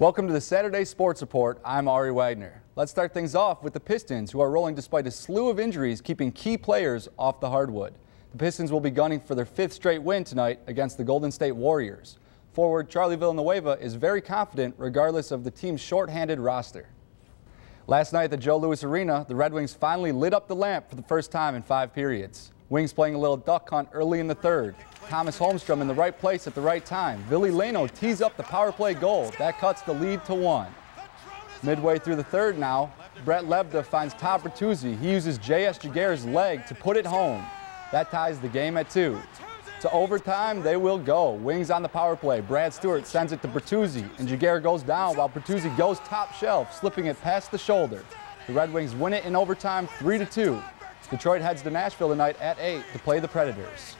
Welcome to the Saturday Sports Report. I'm Ari Wagner. Let's start things off with the Pistons, who are rolling despite a slew of injuries, keeping key players off the hardwood. The Pistons will be gunning for their 5th straight win tonight against the Golden State Warriors. Forward Charlie Villanueva is very confident regardless of the team's shorthanded roster. Last night at the Joe Louis Arena, the Red Wings finally lit up the lamp for the first time in 5 periods. Wings playing a little duck hunt early in the 3rd. Thomas Holmstrom in the right place at the right time. Ville Leino tees up the power play goal. That cuts the lead to 1. Midway through the 3rd now, Brett Lebda finds Todd Bertuzzi. He uses J.S. Jaguar's leg to put it home. That ties the game at 2. To overtime, they will go. Wings on the power play. Brad Stewart sends it to Bertuzzi, and Jaguar goes down while Bertuzzi goes top shelf, slipping it past the shoulder. The Red Wings win it in overtime 3-2. Detroit heads to Nashville tonight at 8 to play the Predators.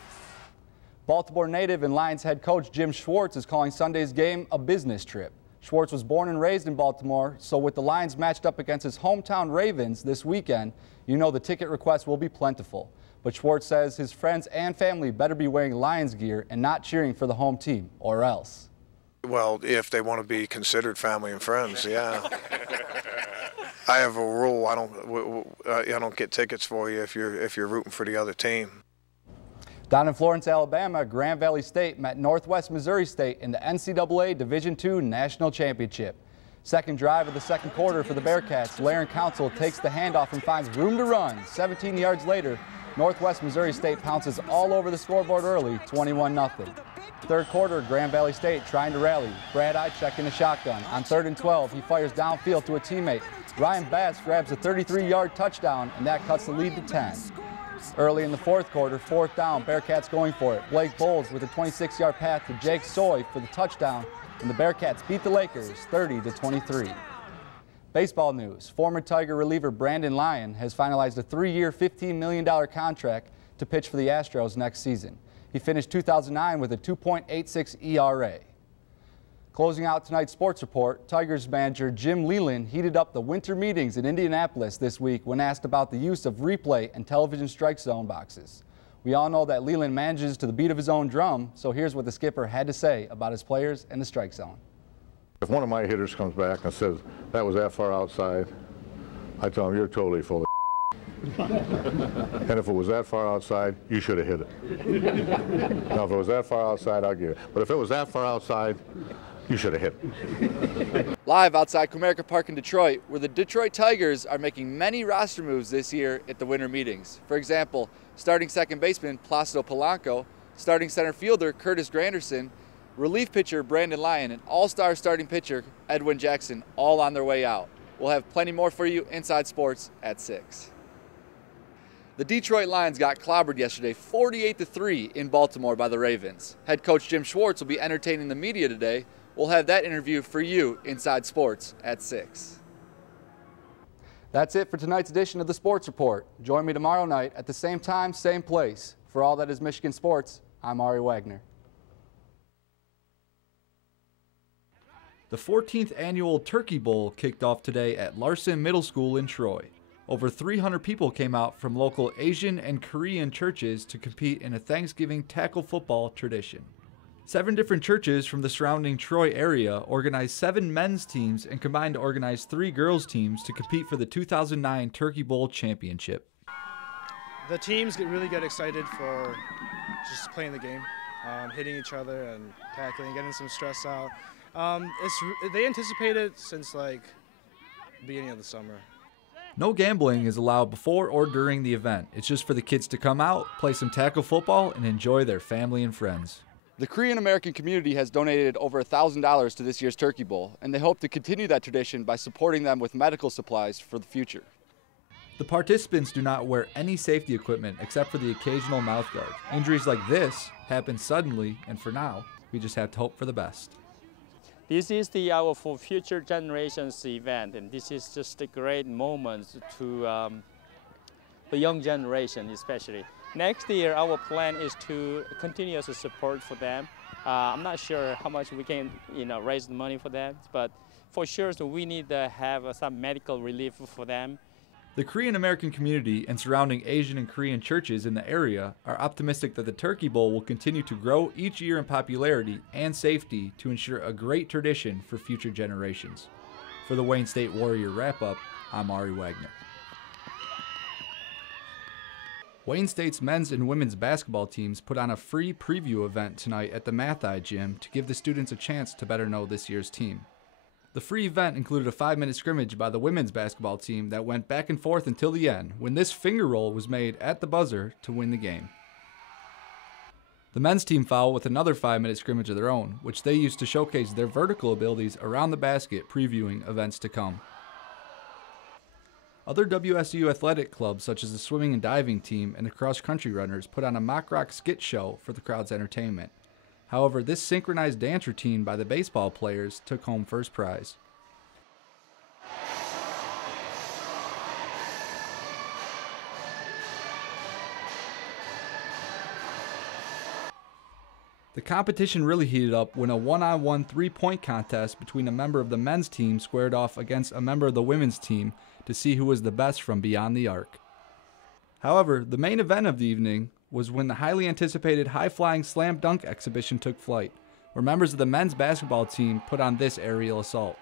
Baltimore native and Lions head coach Jim Schwartz is calling Sunday's game a business trip. Schwartz was born and raised in Baltimore, so with the Lions matched up against his hometown Ravens this weekend, you know the ticket requests will be plentiful. But Schwartz says his friends and family better be wearing Lions gear and not cheering for the home team, or else. Well, if they want to be considered family and friends, yeah. I have a rule. I don't get tickets for you if you're rooting for the other team. Down in Florence, Alabama, Grand Valley State met Northwest Missouri State in the NCAA Division II National Championship. Second drive of the second quarter for the Bearcats. Laren Council takes the handoff and finds room to run. 17 yards later, Northwest Missouri State pounces all over the scoreboard early, 21-0. Third quarter, Grand Valley State trying to rally. Brad Ichek in the shotgun. On 3rd and 12, he fires downfield to a teammate. Ryan Bass grabs a 33-yard touchdown, and that cuts the lead to 10. Early in the 4th quarter, 4th down, Bearcats going for it. Blake Bowles with a 26-yard pass to Jake Soy for the touchdown, and the Bearcats beat the Lakers 30-23. Baseball news. Former Tiger reliever Brandon Lyon has finalized a 3-year, $15 million contract to pitch for the Astros next season. He finished 2009 with a 2.86 ERA. Closing out tonight's sports report, Tigers manager Jim Leyland heated up the winter meetings in Indianapolis this week when asked about the use of replay and television strike zone boxes. We all know that Leyland manages to the beat of his own drum, so here's what the skipper had to say about his players and the strike zone. If one of my hitters comes back and says, that was that far outside, I tell him, you're totally full of and if it was that far outside, you should have hit it. Now, if it was that far outside, I'll give it. But if it was that far outside, you should have hit it. Live outside Comerica Park in Detroit, where the Detroit Tigers are making many roster moves this year at the winter meetings. For example, starting second baseman Placido Polanco, starting center fielder Curtis Granderson, relief pitcher Brandon Lyon, and all-star starting pitcher Edwin Jackson, all on their way out. We'll have plenty more for you inside sports at 6. The Detroit Lions got clobbered yesterday 48-3 in Baltimore by the Ravens. Head coach Jim Schwartz will be entertaining the media today. We'll have that interview for you inside sports at 6. That's it for tonight's edition of the Sports Report. Join me tomorrow night at the same time, same place. For all that is Michigan sports, I'm Ari Wagner. The 14th annual Turkey Bowl kicked off today at Larson Middle School in Troy. Over 300 people came out from local Asian and Korean churches to compete in a Thanksgiving tackle football tradition. 7 different churches from the surrounding Troy area organized 7 men's teams and combined to organize 3 girls' teams to compete for the 2009 Turkey Bowl championship. The teams really get excited for just playing the game, hitting each other and tackling, getting some stress out. They anticipate it since like beginning of the summer. No gambling is allowed before or during the event. It's just for the kids to come out, play some tackle football, and enjoy their family and friends. The Korean American community has donated over $1,000 to this year's Turkey Bowl, and they hope to continue that tradition by supporting them with medical supplies for the future. The participants do not wear any safety equipment except for the occasional mouth guard. Injuries like this happen suddenly, and for now, we just have to hope for the best. This is our for future generations event, and this is just a great moment to the young generation especially. Next year, our plan is to continue as a support for them. I'm not sure how much we can raise the money for them, but for sure so we need to have some medical relief for them. The Korean American community and surrounding Asian and Korean churches in the area are optimistic that the Turkey Bowl will continue to grow each year in popularity and safety to ensure a great tradition for future generations. For the Wayne State Warrior Wrap-Up, I'm Ari Wagner. Wayne State's men's and women's basketball teams put on a free preview event tonight at the Mathai Gym to give the students a chance to better know this year's team. The free event included a 5-minute scrimmage by the women's basketball team that went back and forth until the end, when this finger roll was made at the buzzer to win the game. The men's team followed with another 5-minute scrimmage of their own, which they used to showcase their vertical abilities around the basket, previewing events to come. Other WSU athletic clubs, such as the swimming and diving team and the cross-country runners, put on a mock rock skit show for the crowd's entertainment. However, this synchronized dance routine by the baseball players took home first prize. The competition really heated up when a one-on-one three-point contest between a member of the men's team squared off against a member of the women's team to see who was the best from beyond the arc. However, the main event of the evening was when the highly anticipated high-flying slam dunk exhibition took flight, where members of the men's basketball team put on this aerial assault.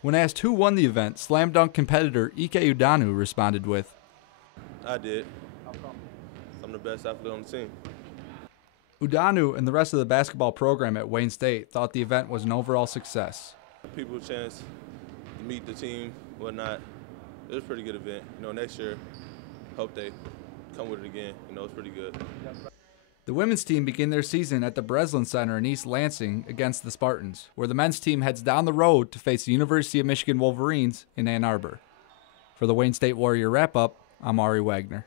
When asked who won the event, slam dunk competitor Ike Udanu responded with, "I did. I'm the best athlete on the team." Udanu and the rest of the basketball program at Wayne State thought the event was an overall success. People a chance to meet the team, whatnot. It was a pretty good event. Next year, hope they come with it again. It's pretty good. The women's team begin their season at the Breslin Center in East Lansing against the Spartans, where the men's team heads down the road to face the University of Michigan Wolverines in Ann Arbor. For the Wayne State Warrior Wrap-Up, I'm Ari Wagner.